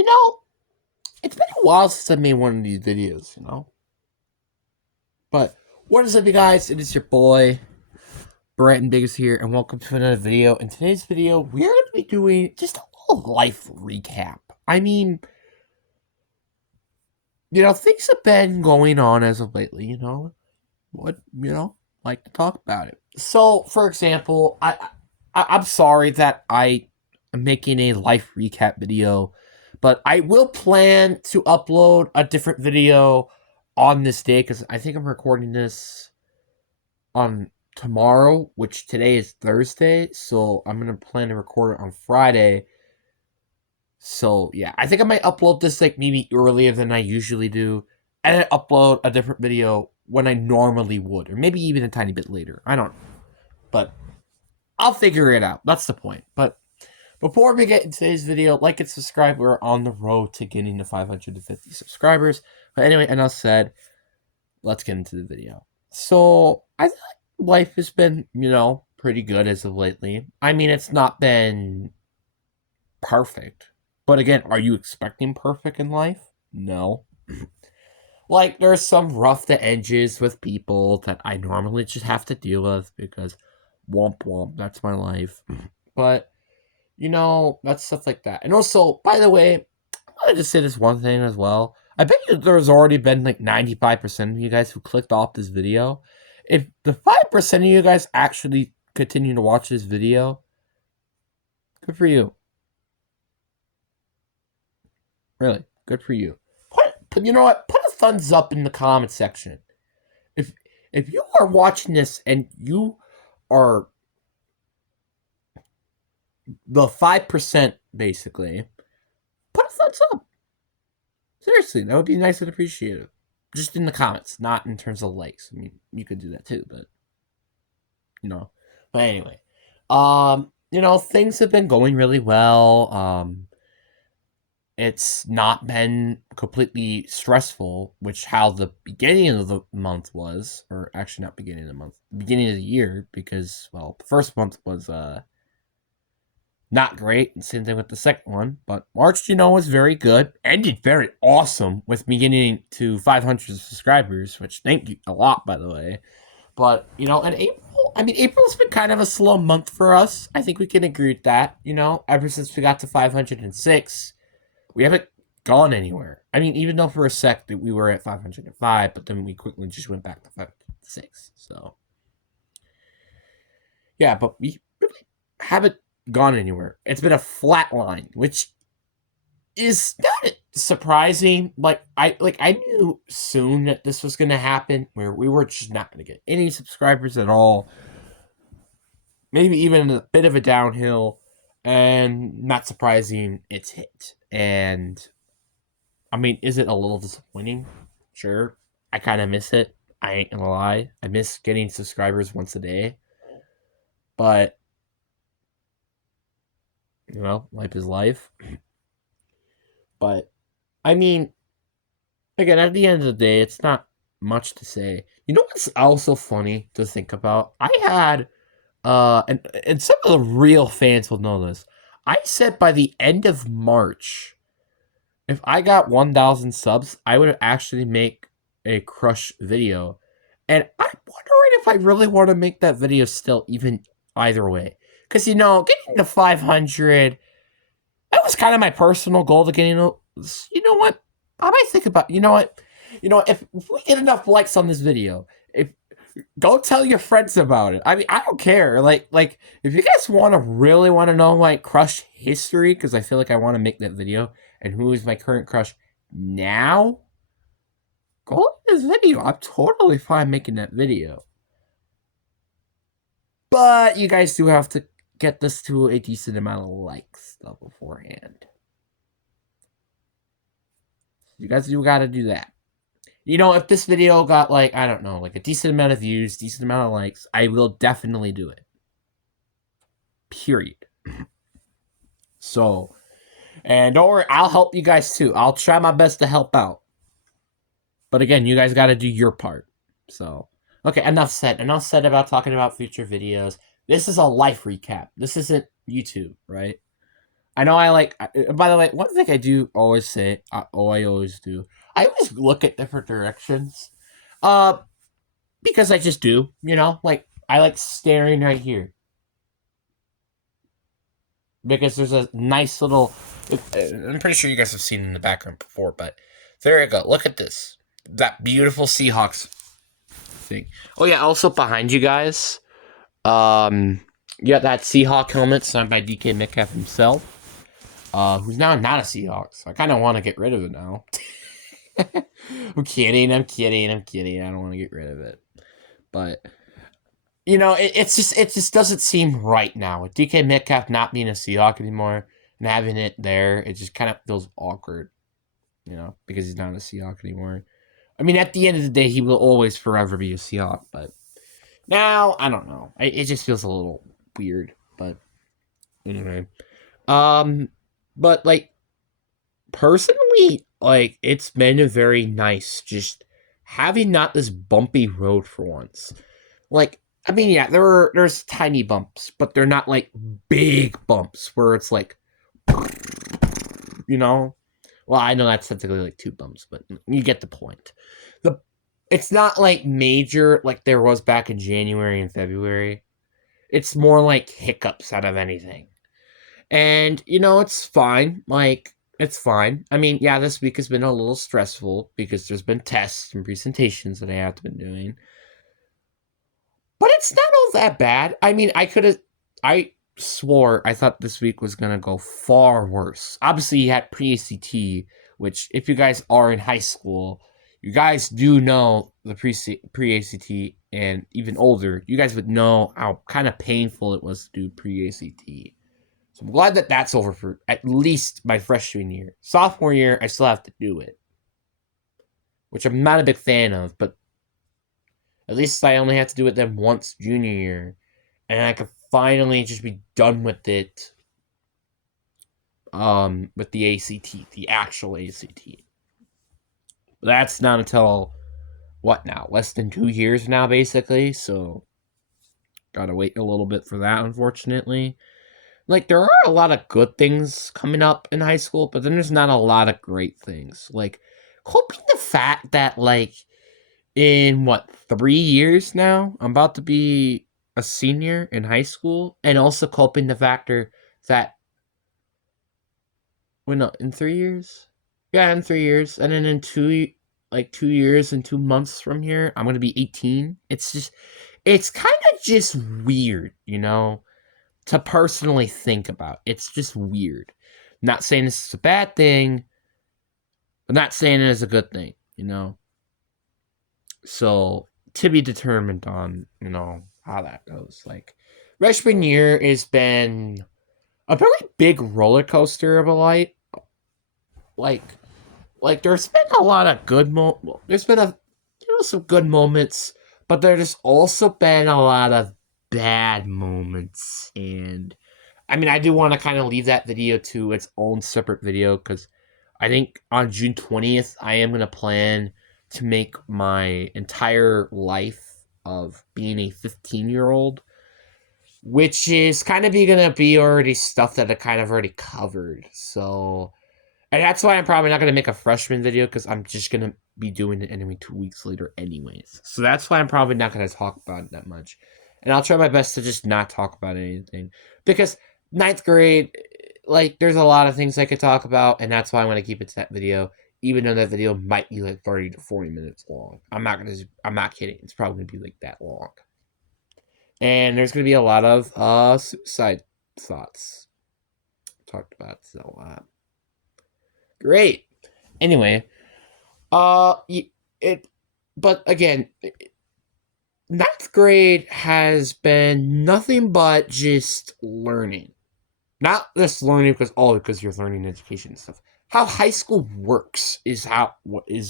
You know, it's been a while since I made one of these videos, But what is up, you guys? It is your boy, Brandon Biggest here, and welcome to another video. In today's video, we're going to be doing just a little life recap. I mean, things have been going on as of lately, like to talk about it. So, for example, I'm sorry that I am making a life recap video, but I will plan to upload a different video on this day because I think I'm recording this on tomorrow, which today is Thursday, so I'm gonna plan to record it on Friday. So yeah, I think I might upload this like maybe earlier than I usually do, and then upload a different video when I normally would, or maybe even a tiny bit later. I don't know, but I'll figure it out. That's the point. But before we get into today's video, like and subscribe. We're on the road to getting to 550 subscribers. But anyway, enough said. Let's get into the video. So I think life has been, pretty good as of lately. I mean, it's not been perfect. But again, are you expecting perfect in life? No. Like, there's some rough the edges with people that I normally just have to deal with because womp womp, that's my life. But, that's stuff like that. And also, by the way, I wanted to say this one thing as well. I bet you there's already been like 95% of you guys who clicked off this video. If the 5% of you guys actually continue to watch this video, good for you. Really, good for you. You know what? Put a thumbs up in the comment section. If you are watching this and you are the 5%, basically, put a thumbs up. Seriously, that would be nice and appreciated. Just in the comments, not in terms of likes. I mean, you could do that too, but But anyway, things have been going really well. It's not been completely stressful, which how the beginning of the month was, or actually not beginning of the month, beginning of the year, because the first month was not great, and same thing with the second one. But March, was very good. Ended very awesome with me getting to 500 subscribers, which thank you a lot, by the way. But, in April, April's been kind of a slow month for us. I think we can agree with that, ever since we got to 506, we haven't gone anywhere. I mean, even though for a sec that we were at 505, but then we quickly just went back to 506. So, yeah, but we really haven't gone anywhere. It's been a flat line, which is not surprising. I knew soon that this was going to happen, where we were just not going to get any subscribers at all. Maybe even a bit of a downhill, and not surprising, it's hit. And I mean, is it a little disappointing? Sure. I kind of miss it. I ain't gonna lie. I miss getting subscribers once a day. But life is life. But, I mean, again, at the end of the day, it's not much to say. You know what's also funny to think about? I had, and some of the real fans will know this. I said by the end of March, if I got 1,000 subs, I would actually make a crush video. And I'm wondering if I really want to make that video still, even either way. Because, getting to 500, that was kind of my personal goal to getting, you know what? I might think about, if we get enough likes on this video, go tell your friends about it. I mean, I don't care. Like if you guys really want to know my crush history, because I feel like I want to make that video, and who is my current crush now, go look at this video. I'm totally fine making that video. But you guys do have to get this to a decent amount of likes though beforehand. You guys do gotta do that. If this video got I don't know, a decent amount of views, decent amount of likes, I will definitely do it. Period. So, and don't worry, I'll help you guys too. I'll try my best to help out. But again, you guys gotta do your part. So, okay, enough said. Enough said about talking about future videos. This is a life recap. This isn't YouTube, right? I know I like. By the way, one thing I do always say, I always do, I always look at different directions, uh, because I just do. You know, like I like staring right here because there's a nice little. I'm pretty sure you guys have seen it in the background before, but there you go. Look at this. That beautiful Seahawks thing. Oh yeah, also behind you guys, you got that Seahawk helmet signed by DK Metcalf himself. Who's now not a Seahawk. So I kind of want to get rid of it now. I'm kidding. I'm kidding. I'm kidding. I don't want to get rid of it, but you know, it just doesn't seem right now with DK Metcalf not being a Seahawk anymore and having it there. It just kind of feels awkward, you know, because he's not a Seahawk anymore. I mean, at the end of the day, he will always forever be a Seahawk, but now I don't know. It just feels a little weird, but anyway. But like personally, like it's been a very nice just having not this bumpy road for once. Like, I mean, yeah, there's tiny bumps, but they're not like big bumps where it's like, you know. Well, I know that's technically like two bumps, but you get the point. The It's not like major like there was back in January and February. It's more like hiccups out of anything. And, you know, it's fine. Like, it's fine. I mean, yeah, this week has been a little stressful because there's been tests and presentations that I have been doing. But it's not all that bad. I mean, I swore I thought this week was going to go far worse. Obviously, you had pre ACT, which, if you guys are in high school, you guys do know the pre ACT and even older, you guys would know how kind of painful it was to do pre ACT. So I'm glad that that's over for at least my freshman year. Sophomore year, I still have to do it, which I'm not a big fan of, but at least I only have to do it then once junior year, and I could finally just be done with it. With the ACT, the actual ACT. That's not until what now? Less than 2 years now, basically. So gotta wait a little bit for that, unfortunately. Like there are a lot of good things coming up in high school, but then there's not a lot of great things. Like coping the fact that like in what 3 years now, I'm about to be a senior in high school, and also coping the factor that well, no, in 3 years, yeah, in 3 years, and then in 2 years and 2 months from here, I'm gonna be 18. It's kind of just weird, you know, to personally think about. It's just weird. Not saying this is a bad thing, but not saying it is a good thing, you know. So to be determined on, you know, how that goes. Like freshman year has been a very big roller coaster of a life. Like there's been a lot of there's been some good moments, but there's also been a lot of bad moments. And I mean, I do want to kind of leave that video to its own separate video because I think on June 20th, I am going to plan to make my entire life of being a 15-year-old, which is kind of going to be already stuff that I kind of already covered. So, and that's why I'm probably not going to make a freshman video because I'm just going to be doing it anyway 2 weeks later anyways. So that's why I'm probably not going to talk about it that much. And I'll try my best to just not talk about anything because ninth grade, like, there's a lot of things I could talk about, and that's why I want to keep it to that video, even though that video might be like 30 to 40 minutes long. I'm not kidding. It's probably going to be like that long. And there's going to be a lot of suicide thoughts. Talked about this a lot. Great. Anyway, but again, ninth grade has been nothing but just learning. Not just learning because you're learning education and stuff. How high school works is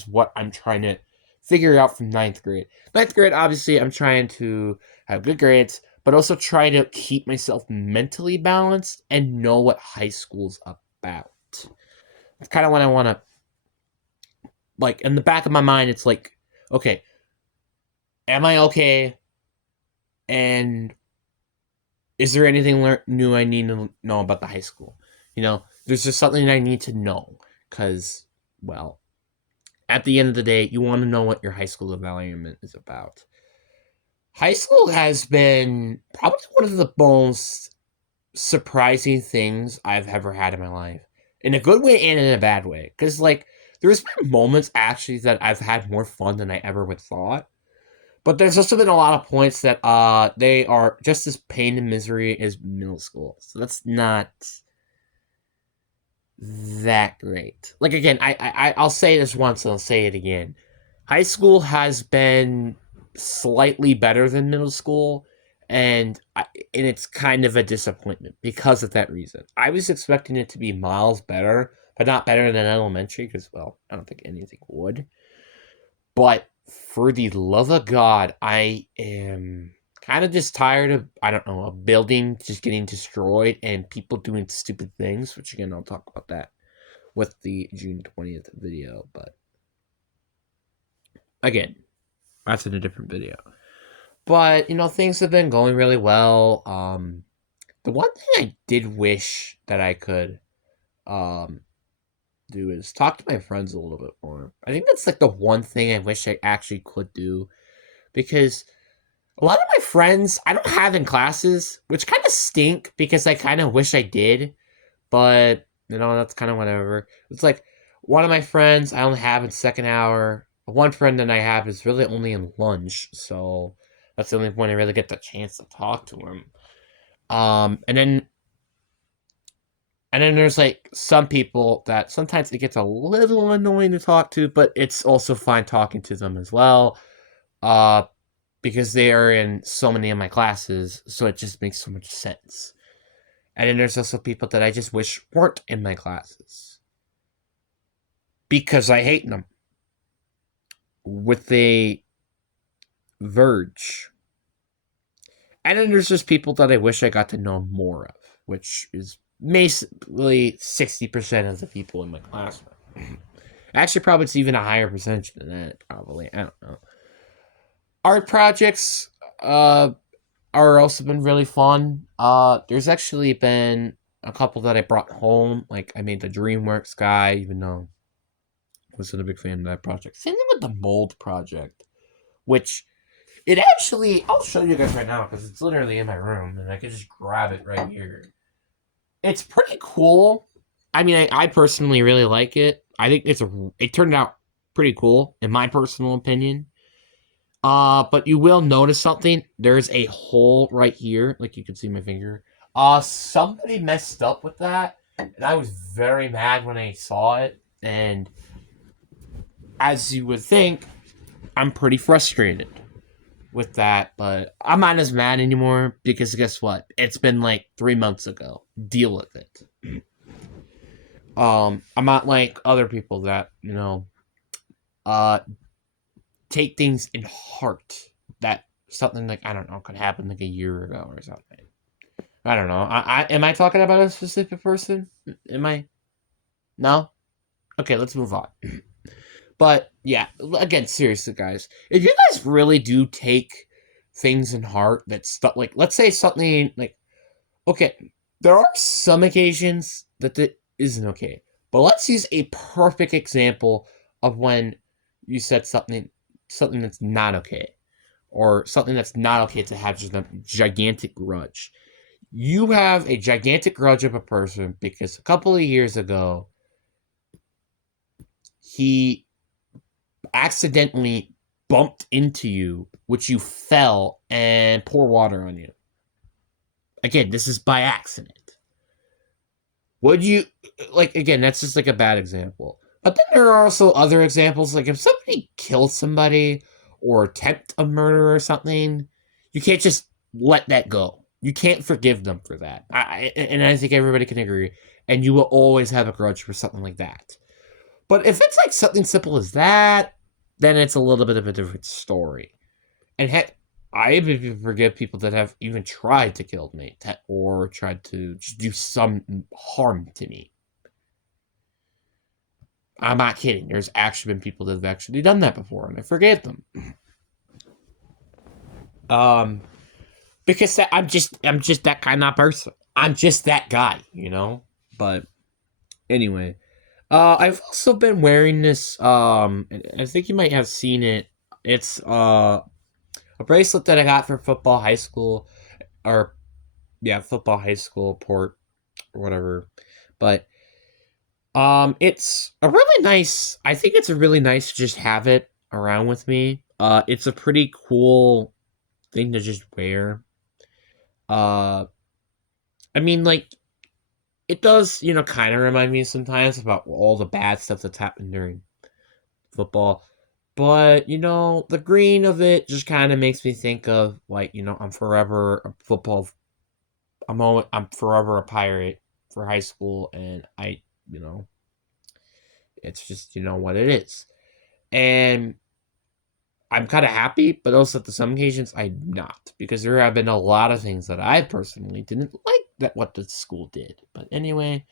what I'm trying to figure out from ninth grade. Ninth grade, obviously, I'm trying to have good grades, but also try to keep myself mentally balanced and know what high school's about. It's kind of what I want to, like, in the back of my mind, it's like, okay, am I okay? And is there anything new I need to know about the high school? There's just something I need to know because, well, at the end of the day, you want to know what your high school environment is about. High school has been probably one of the most surprising things I've ever had in my life, in a good way and in a bad way. Because there's been moments actually that I've had more fun than I ever would thought. But there's also been a lot of points that they are just as pain and misery as middle school. So that's not that great. Like again, I'll say this once and I'll say it again. High school has been slightly better than middle school, and it's kind of a disappointment because of that reason. I was expecting it to be miles better, but not better than elementary because, well, I don't think anything would. But for the love of God, I am kind of just tired of, I don't know, a building just getting destroyed and people doing stupid things, which again, I'll talk about that with the June 20th video. But again, that's in a different video. But, things have been going really well. The one thing I did wish that I could um, do is talk to my friends a little bit more. I think that's like the one thing I wish I actually could do because a lot of my friends I don't have in classes, which kind of stink because I kind of wish I did, but that's kind of whatever. It's like one of my friends I only have in second hour. One friend that I have is really only in lunch, so that's the only point I really get the chance to talk to him. And then there's like some people that sometimes it gets a little annoying to talk to, but it's also fine talking to them as well. Uh, because they are in so many of my classes, so it just makes so much sense. And then there's also people that I just wish weren't in my classes because I hate them with a verge. And then there's just people that I wish I got to know more of, which is basically 60% of the people in my classroom. Actually, probably it's even a higher percentage than that, probably. I don't know. Art projects are also been really fun. There's actually been a couple that I brought home. Like, I made the DreamWorks guy, even though I wasn't a big fan of that project. Same thing with the mold project, which it actually, I'll show you guys right now because it's literally in my room and I can just grab it right here. It's pretty cool. I mean, I personally really like it. I think it turned out pretty cool in my personal opinion. But you will notice something. There's a hole right here, like you can see my finger. Somebody messed up with that, and I was very mad when I saw it. And as you would think, I'm pretty frustrated with that, but I'm not as mad anymore because guess what? It's been like 3 months ago. Deal with it. I'm not like other people that, uh, take things in heart that something like, I don't know, could happen like a year ago or something. I don't know. Am I talking about a specific person? Am I? No? Okay, let's move on. But yeah, again, seriously, guys, if you guys really do take things in heart that stuff, like, let's say something like, okay, there are some occasions that isn't okay, but let's use a perfect example of when you said something that's not okay, or something that's not okay to have just a gigantic grudge. You have a gigantic grudge of a person because a couple of years ago he accidentally bumped into you, which you fell and pour water on you. Again, this is by accident. Would you, like, again, that's just like a bad example. But then there are also other examples, like if somebody kills somebody or attempt a murder or something, you can't just let that go. You can't forgive them for that. And I think everybody can agree. And you will always have a grudge for something like that. But if it's like something simple as that, then it's a little bit of a different story. And heck, I even forgive people that have even tried to kill me or tried to just do some harm to me. I'm not kidding. There's actually been people that have actually done that before, and I forgave them. Because I'm just that kind of person. I'm just that guy, But anyway, I've also been wearing this. And I think you might have seen it. It's a bracelet that I got for football high school, or yeah, football high school port or whatever. But it's a really nice. I think it's a really nice to just have it around with me. It's a pretty cool thing to just wear. Uh, I mean, like it does, kind of remind me sometimes about all the bad stuff that's happened during football. But, the green of it just kind of makes me think of, like, I'm forever a football. I'm forever a pirate for high school, and you know, it's just, what it is. And I'm kind of happy, but also at some occasions I'm not, because there have been a lot of things that I personally didn't like that what the school did. But anyway,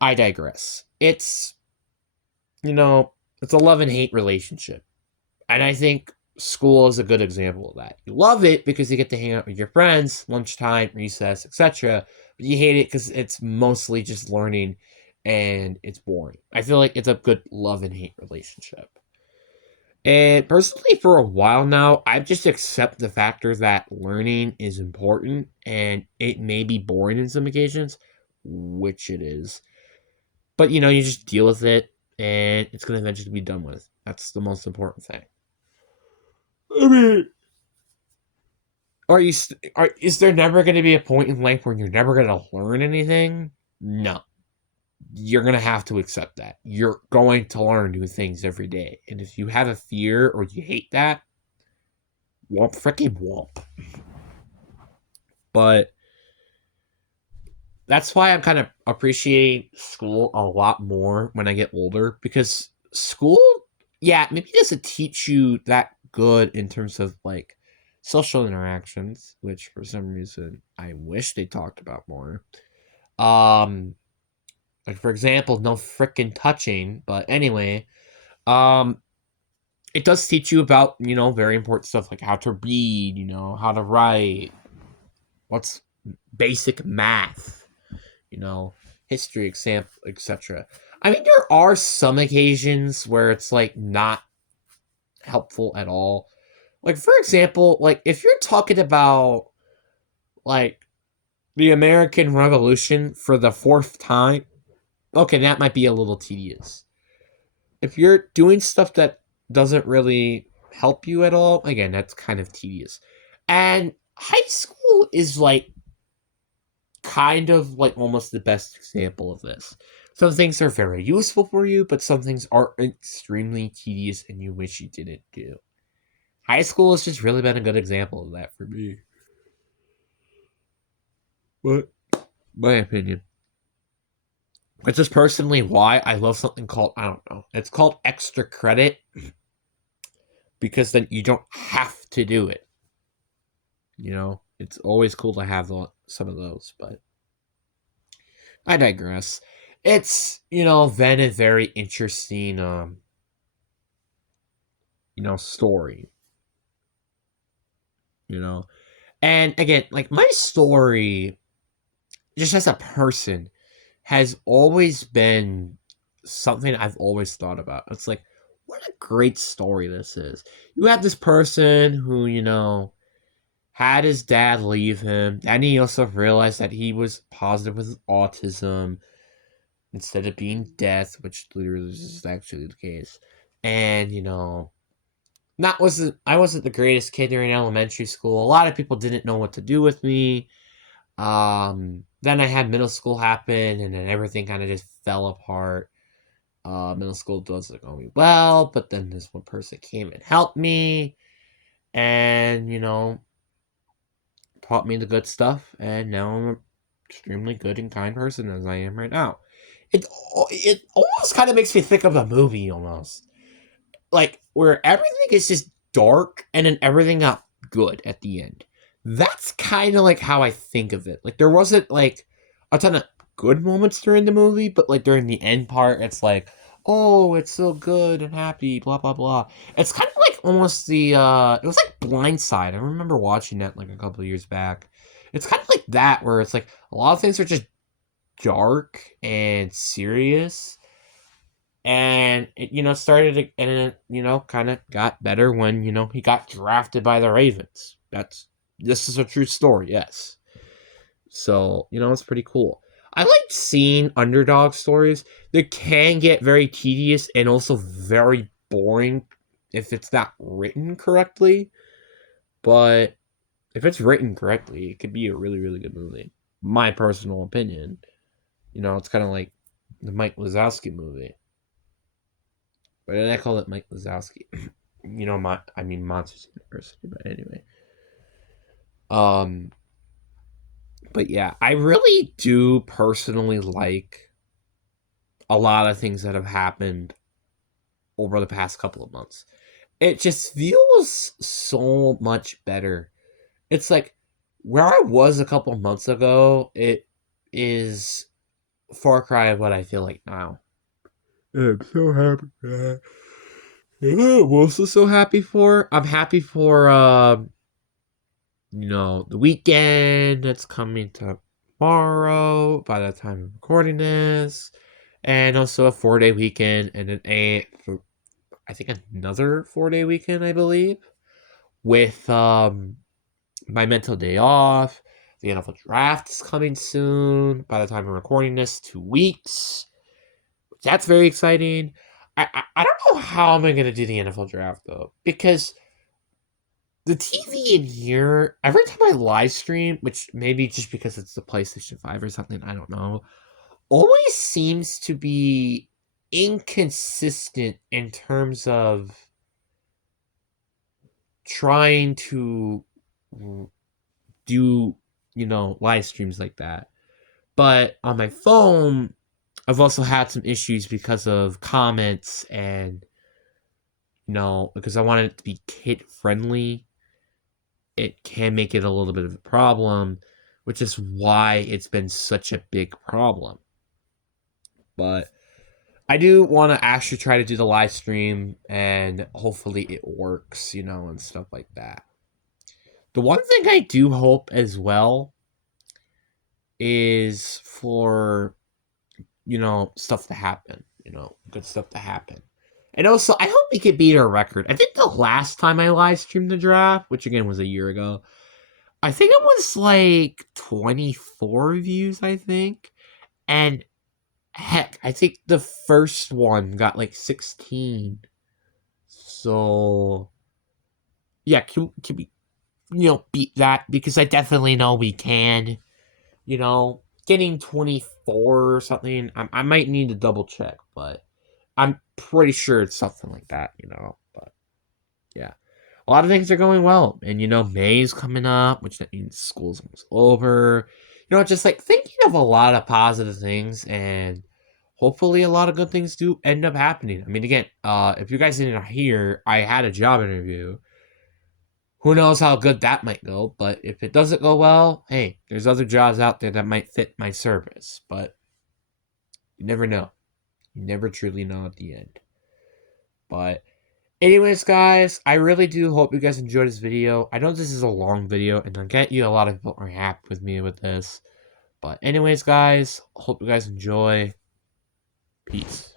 I digress. You know, it's a love and hate relationship. And I think school is a good example of that. You love it because you get to hang out with your friends, lunchtime, recess, etc. But you hate it because it's mostly just learning and it's boring. I feel like it's a good love and hate relationship. And personally, for a while now, I've just accept the factor that learning is important and it may be boring in some occasions, which it is. But you just deal with it and it's going to eventually be done with. That's the most important thing. I mean, is there never going to be a point in life where you're never going to learn anything? No. You're going to have to accept that. You're going to learn new things every day. And if you have a fear or you hate that, womp freaking womp. But that's why I'm kind of appreciating school a lot more when I get older, because school, yeah, maybe doesn't teach you that good in terms of like social interactions, which for some reason I wish they talked about more. Um, like for example, no freaking touching. But anyway, um, it does teach you about very important stuff like how to read, how to write, what's basic math, you know, history, example, etc. I mean, there are some occasions where it's like not helpful at all. Like for example, like if you're talking about like the American Revolution for the fourth time, okay, that might be a little tedious. If you're doing stuff that doesn't really help you at all, again, that's kind of tedious. And high school is like kind of like almost the best example of this. Some things are very useful for you, but some things are extremely tedious and you wish you didn't do. High school has just really been a good example of that for me. But my opinion. It's just personally why I love something called, I don't know, it's called extra credit, because then you don't have to do it. It's always cool to have some of those, but I digress. It's, then a very interesting, story, you know. And again, like my story, just as a person, has always been something I've always thought about. It's like, what a great story this is. You have this person who, had his dad leave him. And he also realized that he was positive with autism instead of being deaf, which literally is actually the case. And, not wasn't I wasn't the greatest kid during elementary school. A lot of people didn't know what to do with me. Then I had middle school happen, and then everything kind of just fell apart. Middle school doesn't go well, but then this one person came and helped me, and taught me the good stuff, and now I'm an extremely good and kind person as I am right now. It almost kind of makes me think of a movie almost, like where everything is just dark and then everything got good at the end. That's kind of like how I think of it. Like there wasn't like a ton of good moments during the movie, but like during the end part, it's like, oh, it's so good and happy, blah blah blah. It's kind of like almost it was like Blindside. I remember watching that like a couple of years back. It's kind of like that where it's like a lot of things are just dark and serious, and it, started to, and it, kind of got better when, he got drafted by the Ravens. This is a true story, yes. So, it's pretty cool. I like seeing underdog stories. They can get very tedious and also very boring if it's not written correctly. But if it's written correctly, it could be a really, really good movie. My personal opinion. It's kind of like the Mike Wazowski movie. Why did I call it Mike Wazowski? Monsters University, but anyway. But yeah, I really do personally like a lot of things that have happened over the past couple of months. It just feels so much better. It's like where I was a couple of months ago, it is far cry of what I feel like now. I'm so happy for that. I'm also so happy for. I'm happy for the weekend that's coming tomorrow by the time I'm recording this. And also a 4-day weekend and I think another 4-day weekend, I believe. With my mental day off. The NFL draft is coming soon. By the time I'm recording this, 2 weeks. That's very exciting. I don't know how I'm going to do the NFL draft, though. Because the TV in here, every time I live stream, which maybe just because it's the PlayStation 5 or something, I don't know, always seems to be inconsistent in terms of trying to do, live streams like that. But on my phone, I've also had some issues because of comments and, because I want it to be kid friendly. It can make it a little bit of a problem, which is why it's been such a big problem. But I do want to actually try to do the live stream and hopefully it works, and stuff like that. The one thing I do hope as well is for, stuff to happen, good stuff to happen. And also, I hope we could beat our record. I think the last time I live streamed the draft, which again was a year ago, I think it was like 24 views, I think. And heck, I think the first one got like 16. So, yeah, can we, beat that? Because I definitely know we can. Getting 24 or something, I might need to double check, but I'm pretty sure it's something like that, But, yeah. A lot of things are going well. And, May's coming up, which that means school's almost over. Just like thinking of a lot of positive things and hopefully a lot of good things do end up happening. I mean, again, if you guys didn't hear, I had a job interview. Who knows how good that might go, but if it doesn't go well, hey, there's other jobs out there that might fit my service. But you never know. You never truly know at the end. But anyways, guys, I really do hope you guys enjoyed this video. I know this is a long video, and I'll get you a lot of people are happy with me with this. But anyways, guys, hope you guys enjoy. Peace.